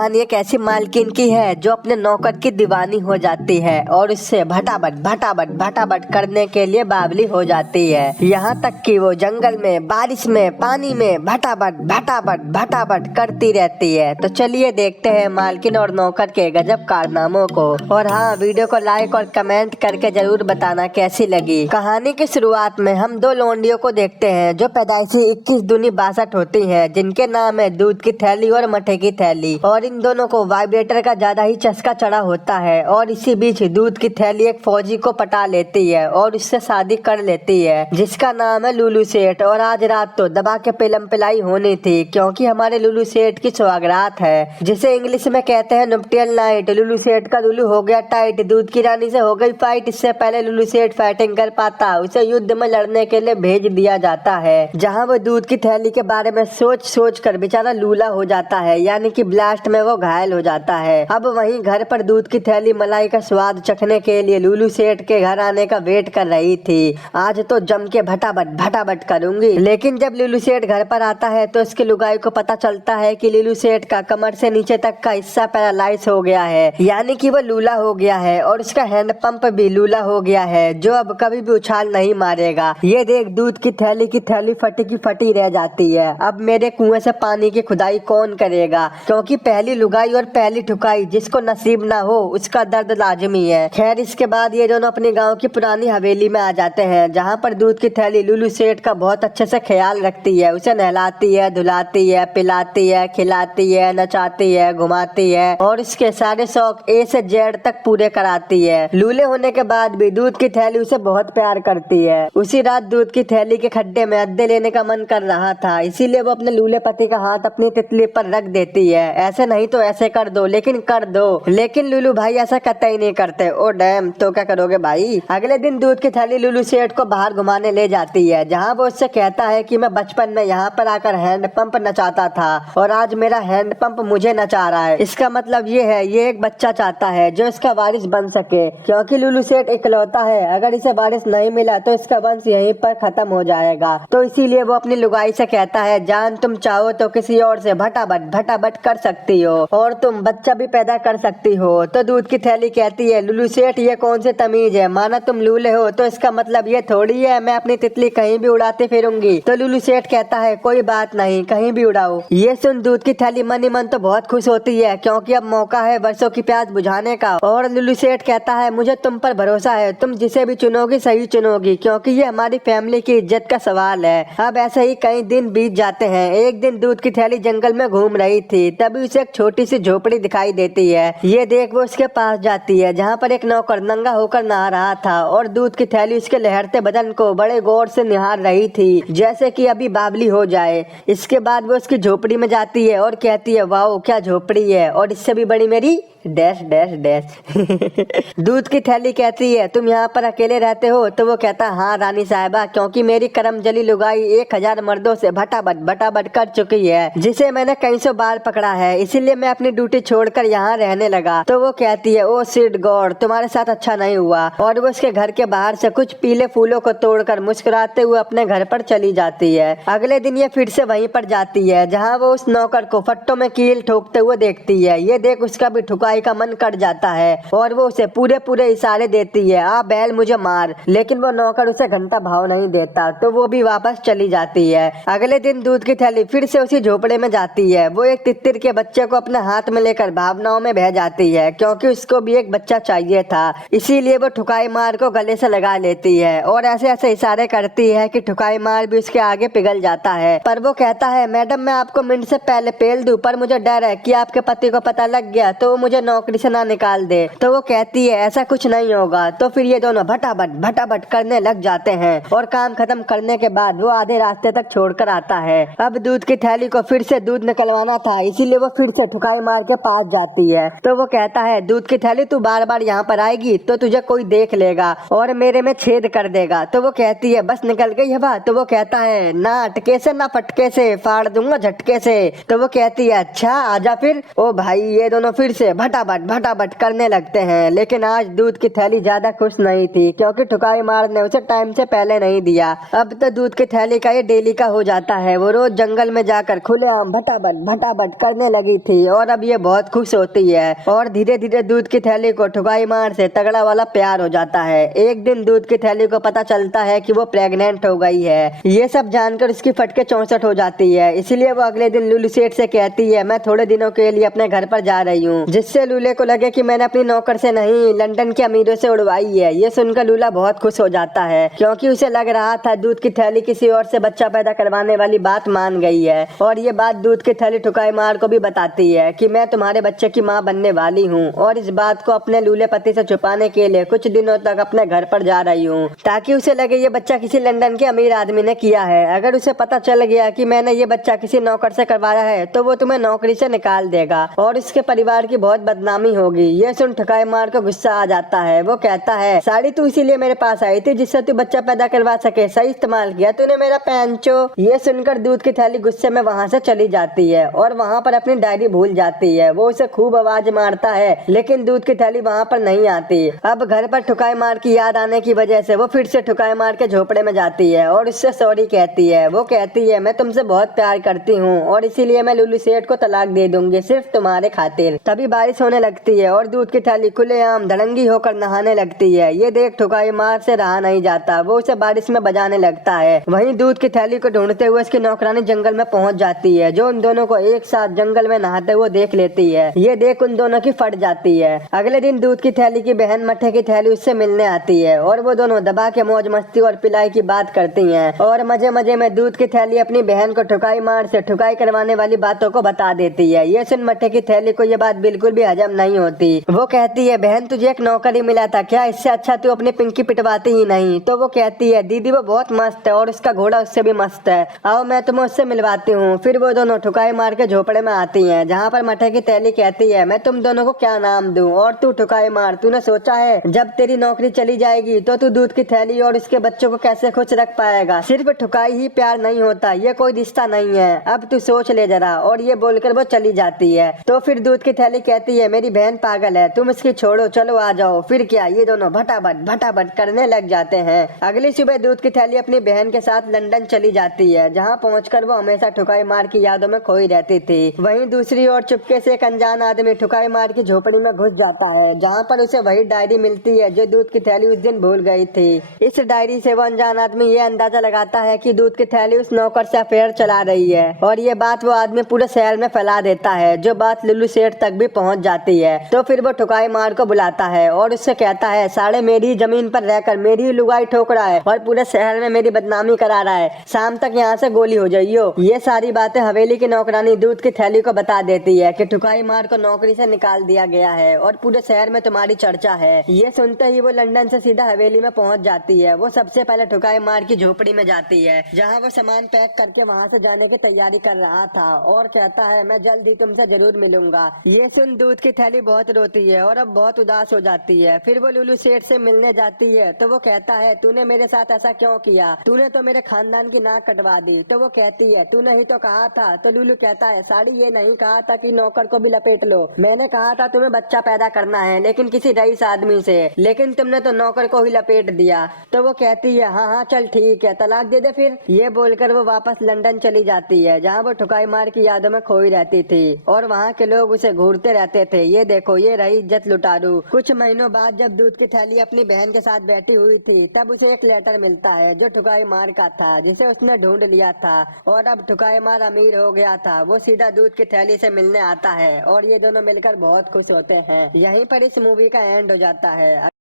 कहानी एक ऐसी मालकिन की है जो अपने नौकर की दीवानी हो जाती है और उससे भटाभट करने के लिए बावली हो जाती है। यहाँ तक कि वो जंगल में, बारिश में, पानी में भटाभट करती रहती है। तो चलिए देखते हैं मालकिन और नौकर के गजब कारनामों को। और हाँ, वीडियो को लाइक और कमेंट करके जरूर बताना कैसी लगी। कहानी की शुरुआत में हम दो लौंडियों को देखते हैं जो पैदाइशी 21 दूनी 62 होती है, जिनके नाम है दूध की थैली और मठे की थैली। और इन दोनों को वाइब्रेटर का ज्यादा ही चस्का चढ़ा होता है। और इसी बीच दूध की थैली एक फौजी को पटा लेती है और उससे शादी कर लेती है, जिसका नाम है लुलू सेठ। और आज रात तो दबा के पिलम पिलाई होनी थी, क्योंकि हमारे लुलू सेठ की सुहागरात है, जिसे इंग्लिश में कहते हैं नुप्टियल नाइट। लुलू सेठ का लुलू हो गया टाइट, दूध की रानी से हो गई फाइट। इससे पहले लुलू सेठ फाइटिंग कर पाता, उसे युद्ध में लड़ने के लिए भेज दिया जाता है, जहाँ वो दूध की थैली के बारे में सोच कर बेचारा लूला हो जाता है, यानी कि ब्लास्ट में वो घायल हो जाता है। अब वहीं घर पर दूध की थैली मलाई का स्वाद चखने के लिए लुलू सेठ के घर आने का वेट कर रही थी। आज तो जम के भटाभट करूंगी। लेकिन जब लुलू सेठ घर पर आता है तो उसकी लुगाई को पता चलता है कि लुलू सेठ का कमर से नीचे तक का हिस्सा पैरालाइज हो गया है, यानी कि वो लूला हो गया है। और उसका हैंड पंप भी लूला हो गया है, जो अब कभी भी उछाल नहीं मारेगा। ये देख दूध की थैली फटी की फटी रह जाती है। अब मेरे कुएं से पानी की खुदाई कौन करेगा, क्योंकि पहली लुगाई और पहली ठुकाई जिसको नसीब ना हो उसका दर्द लाजमी है। खैर, इसके बाद ये दोनों अपनी गांव की पुरानी हवेली में आ जाते हैं, जहां पर दूध की थैली लुलू सेठ का बहुत अच्छे से ख्याल रखती है। उसे नहलाती है, धुलाती है, पिलाती है, खिलाती है, नचाती है, घुमाती है और उसके सारे शौक ए से जेड तक पूरे कराती है। लूले होने के बाद भी दूध की थैली उसे बहुत प्यार करती है। उसी रात दूध की थैली के खड्डे में अद्दे लेने का मन कर रहा था, इसीलिए वो अपने लूले पति का हाथ अपनी तितली पर रख देती है। ऐसे नहीं तो ऐसे कर दो, लेकिन कर दो। लेकिन लुलू भाई ऐसा कतई नहीं करते। ओ डैम, तो क्या करोगे भाई। अगले दिन दूध की थैली लुलू सेठ को बाहर घुमाने ले जाती है, जहाँ वो उससे कहता है कि मैं बचपन में यहाँ पर आकर हैंड पंप नचाता था और आज मेरा हैंड पंप मुझे नचा रहा है। इसका मतलब ये है, ये एक बच्चा चाहता है जो इसका वारिस बन सके, क्योंकि लुलू सेठ इकलौता है। अगर इसे वारिस नहीं मिला तो इसका वंश यहीं पर खत्म हो जाएगा। तो इसीलिए वो अपनी लुगाई से कहता है, जान तुम चाहो तो किसी और से भटाभट कर सकती हो और तुम बच्चा भी पैदा कर सकती हो। तो दूध की थैली कहती है, लुलू सेठ ये कौन सी तमीज है, माना तुम लूले हो तो इसका मतलब ये थोड़ी है मैं अपनी तितली कहीं भी उड़ाती फिरूंगी। तो लुलू सेठ कहता है, कोई बात नहीं, कहीं भी उड़ाओ। ये सुन दूध की थैली मन ही मन तो बहुत खुश होती है, क्योंकि अब मौका है वर्षों की प्यास बुझाने का। और लुलू सेठ कहता है, मुझे तुम पर भरोसा है, तुम जिसे भी चुनोगी सही चुनोगी, क्योंकि ये हमारी फैमिली की इज्जत का सवाल है। अब ऐसे ही कई दिन बीत जाते हैं। एक दिन दूध की थैली जंगल में घूम रही थी, तभी उसे एक छोटी सी झोपड़ी दिखाई देती है। ये देख वो उसके पास जाती है, जहाँ पर एक नौकर नंगा होकर नहा रहा था और दूध की थैली उसके लहरते बदन को बड़े गौर से निहार रही थी, जैसे कि अभी बावली हो जाए। इसके बाद वो उसकी झोपड़ी में जाती है और कहती है, वाओ क्या झोपड़ी है, और इससे भी बड़ी मेरी डैश डैश डैश। दूध की थैली कहती है, तुम यहाँ पर अकेले रहते हो। तो वो कहता, हाँ रानी साहिबा, क्योंकि मेरी करमजली लुगाई 1000 मर्दों से भटाभट कर चुकी है, जिसे मैंने कई सौ बार पकड़ा है, इसीलिए मैं अपनी ड्यूटी छोड़कर यहाँ रहने लगा। तो वो कहती है, ओ सिड गॉड, तुम्हारे साथ अच्छा नहीं हुआ। और वो उसके घर के बाहर से कुछ पीले फूलों को तोड़कर मुस्कुराते हुए अपने घर पर चली जाती है। अगले दिन ये फिर से वहीं पर जाती है, जहाँ वो उस नौकर को फट्टों में कील ठोकते हुए देखती है। ये देख उसका भी ठुकाई का मन कर जाता है और वो उसे पूरे इशारे देती है, आ बैल मुझे मार। लेकिन वो नौकर उसे घंटा भाव नहीं देता, तो वो भी वापस चली जाती है। अगले दिन दूध की थैली फिर से उसी झोपड़े में जाती है। वो एक तित्तिर के बच्चे को अपने हाथ में लेकर भावनाओं में बह जाती है, क्योंकि उसको भी एक बच्चा चाहिए था। इसीलिए वो ठुकाई मार को गले से लगा लेती है और ऐसे इशारे करती है कि ठुकाई मार भी उसके आगे पिघल जाता है। पर वो कहता है, मैडम मैं आपको मिनट से पहले पेल दूं, पर मुझे डर है कि आपके पति को पता लग गया तो मुझे नौकरी से ना निकाल दे। तो वो कहती है, ऐसा कुछ नहीं होगा। तो फिर ये दोनों भटाभट करने लग जाते हैं और काम खत्म करने के बाद वो आधे रास्ते तक छोड़कर आता है। अब दूध की थैली को फिर से दूध निकलवाना था, इसीलिए वो फिर से ठुकाई मार के पास जाती है। तो वो कहता है, दूध की थैली तू बार बार यहाँ पर आएगी तो तुझे कोई देख लेगा और मेरे में छेद कर देगा। तो वो कहती है, बस निकल गई हवा। तो वो कहता है, ना अटके से ना फटके से, फाड़ दूंगा झटके से। तो वो कहती है, अच्छा आजा फिर। ओ भाई, ये दोनों फिर से भटाभट करने लगते हैं। लेकिन आज दूध की थैली ज्यादा खुश नहीं थी, क्योंकि ठुकाई मार ने उसे टाइम से पहले नहीं दिया। अब तो दूध की थैली का ये डेली का हो जाता है। वो रोज जंगल में जाकर खुलेआम भटाभट करने लगी थी और अब ये बहुत खुश होती है और धीरे धीरे दूध की थैली को ठुकाई मार से तगड़ा वाला प्यार हो जाता है। एक दिन दूध की थैली को पता चलता है कि वो प्रेग्नेंट हो गई है। ये सब जानकर उसकी फटके 64 हो जाती है। इसलिए वो अगले दिन लूलू सेठ से कहती है, मैं थोड़े दिनों के लिए अपने घर पर जा रही हूँ, जिससे लूले को लगे कि मैंने अपनी नौकर से नहीं लंदन के अमीरों से उड़वाई है। ये सुनकर लूला बहुत खुश हो जाता है, क्योंकि उसे लग रहा था दूध की थैली किसी और से बच्चा पैदा करवाने वाली बात मान गई है। और ये बात दूध की थैली ठुकाई मार को भी बताती है कि मैं तुम्हारे बच्चे की माँ बनने वाली हूँ और इस बात को अपने लूले पति से छुपाने के लिए कुछ दिनों तक अपने घर पर जा रही हूँ, ताकि उसे लगे ये बच्चा किसी लंदन के अमीर आदमी ने किया है। अगर उसे पता चल गया कि मैंने ये बच्चा किसी नौकर से करवाया है तो वो तुम्हें नौकरी से निकाल देगा और इसके परिवार की बहुत बदनामी होगी। ये सुन ठुकाई मार को गुस्सा आ जाता है। वो कहता है, साड़ी तू इसीलिए मेरे पास आई थी जिससे तू बच्चा पैदा करवा सके, सही इस्तेमाल किया तूने मेरा पैंचो। ये सुनकर दूध की थैली गुस्से में वहाँ से चली जाती है और वहाँ पर अपनी डायरी भूल जाती है। वो उसे खूब आवाज मारता है, लेकिन दूध की थैली वहाँ पर नहीं आती। अब घर पर ठुकाई मार की याद आने की वजह से वो फिर से ठुकाई मार के झोपड़े में जाती है और उससे सॉरी कहती है। वो कहती है, मैं तुमसे बहुत प्यार करती हूँ और इसीलिए मैं लुलू सेठ को तलाक दे दूंगी सिर्फ तुम्हारे खातिर। तभी बारिश होने लगती है और दूध की थैली खुलेआम धड़ंगी होकर नहाने लगती है। ये देख ठुकाई मार से रहा नहीं जाता, वो उसे बारिश में बजाने लगता है। वहीं दूध की थैली को ढूंढते हुए उसकी नौकरानी जंगल में पहुंच जाती है, जो उन दोनों को एक साथ जंगल में नहाते हुए देख लेती है। ये देख उन दोनों की फट जाती है। अगले दिन दूध की थैली की बहन मट्ठे की थैली उससे मिलने आती है और वो दोनों दबा के मौज मस्ती और पिलाई की बात करती हैं और मजे मजे में दूध की थैली अपनी बहन को ठुकाई मार से ठुकाई करवाने वाली बातों को बता देती है। ये सुन मट्ठे की थैली को ये बात बिल्कुल भी हजम नहीं होती। वो कहती है, बहन तुझे एक नौकरी मिला था क्या, इससे अच्छा तू अपनी पिंकी पिटवाती ही नहीं। तो वो कहती है, दीदी वो बहुत मस्त है और उसका घोड़ा उससे भी मस्त है, आओ मैं तुम्हें उससे मिलवाती हूँ। फिर वो दोनों ठुकाई मार के झोपड़े में आती हैं, जहाँ पर मट्ठे की थैली कहती है, मैं तुम दोनों को क्या नाम दूं और तू ठुकाई मार, तूने सोचा है जब तेरी नौकरी चली जाएगी तो तू दूध की थैली और उसके बच्चों को कैसे खुश रख पाएगा। सिर्फ ठुकाई ही प्यार नहीं होता, ये कोई रिश्ता नहीं है, अब तू सोच ले जरा। और ये बोलकर वो चली जाती है। तो फिर दूध की थैली कहती है, मेरी बहन पागल है, तुम इसकी छोड़ो, चलो आ जाओ। फिर क्या, ये दोनों भटाभट करने लग जाते हैं। अगली सुबह दूध की थैली अपनी बहन के साथ लंदन चली जाती है, जहाँ पहुंचकर वो हमेशा ठुकाई मार की यादों में खोई रहती थी। वहीं दूसरी ओर चुपके से एक अनजान आदमी ठुकाई मार की झोपड़ी में घुस जाता है, जहाँ पर उसे वही डायरी मिलती है जो दूध की थैली उस दिन भूल गई थी। इस डायरी से वो अनजान आदमी ये अंदाजा लगाता है कि दूध की थैली उस नौकर से अफेयर चला रही है और ये बात वो आदमी पूरे शहर में फैला देता है, जो बात लुल्लू सेठ तक भी पहुंच जाती है। तो फिर वो ठुकाई मार को बुलाता है और उससे कहता है, साले मेरी जमीन पर रहकर मेरी लुगाई ठोक रहा है और पूरे शहर में मेरी बदनामी करा रहा है, शाम तक यहाँ से गोली हो जाइयो। ये सारी बातें हवेली की नौकरानी दूध की थैली को बता देती है कि ठुकाई मार को नौकरी से निकाल दिया गया है और पूरे शहर में तुम्हारी चर्चा है। ये सुनते ही वो लंदन से सीधा हवेली में पहुंच जाती है। वो सबसे पहले ठुकाई मार की झोपड़ी में जाती है, जहाँ वो सामान पैक करके वहाँ से जाने की तैयारी कर रहा था और कहता है, मैं जल्द ही तुमसे जरूर मिलूंगा। ये सुन दूध की थैली बहुत रोती है और अब बहुत उदास हो जाती है। फिर वो लुल्लू सेठ से मिलने जाती है तो वो कहता है, तूने मेरे साथ ऐसा क्यों किया, तूने तो मेरे खानदान की नाक कटवा दी। तो वो कहती है, तूने ही तो कहा था। तो लुल्लू कहता है, साड़ी ये नहीं कहा था कि नौकर को भी लपेट लो, मैंने कहा था तुम्हें बच्चा पैदा करना है लेकिन किसी रईस आदमी से, लेकिन तुमने तो नौकर को ही लपेट दिया। तो वो कहती है, हाँ हाँ चल ठीक है, तलाक दे दे फिर। ये बोलकर वो वापस लंदन चली जाती है, जहाँ वो ठुकाई मार की यादों में खोई रहती थी और वहाँ के लोग उसे घूरते रहते थे, ये देखो ये रही इज्जत लुटारू। कुछ महीनों बाद जब दूध की थैली अपनी बहन के साथ बैठी हुई थी, तब उसे एक लेटर मिलता है जो ठुकाई मार का था, जिसे उसने ढूंढ लिया था और अब ठुकाई मार अमीर हो गया था। वो सीधा दूध की थैली से मिलने आता है और ये दोनों मिलकर बहुत खुश होते हैं। यहीं पर इस मूवी का एंड हो जाता है।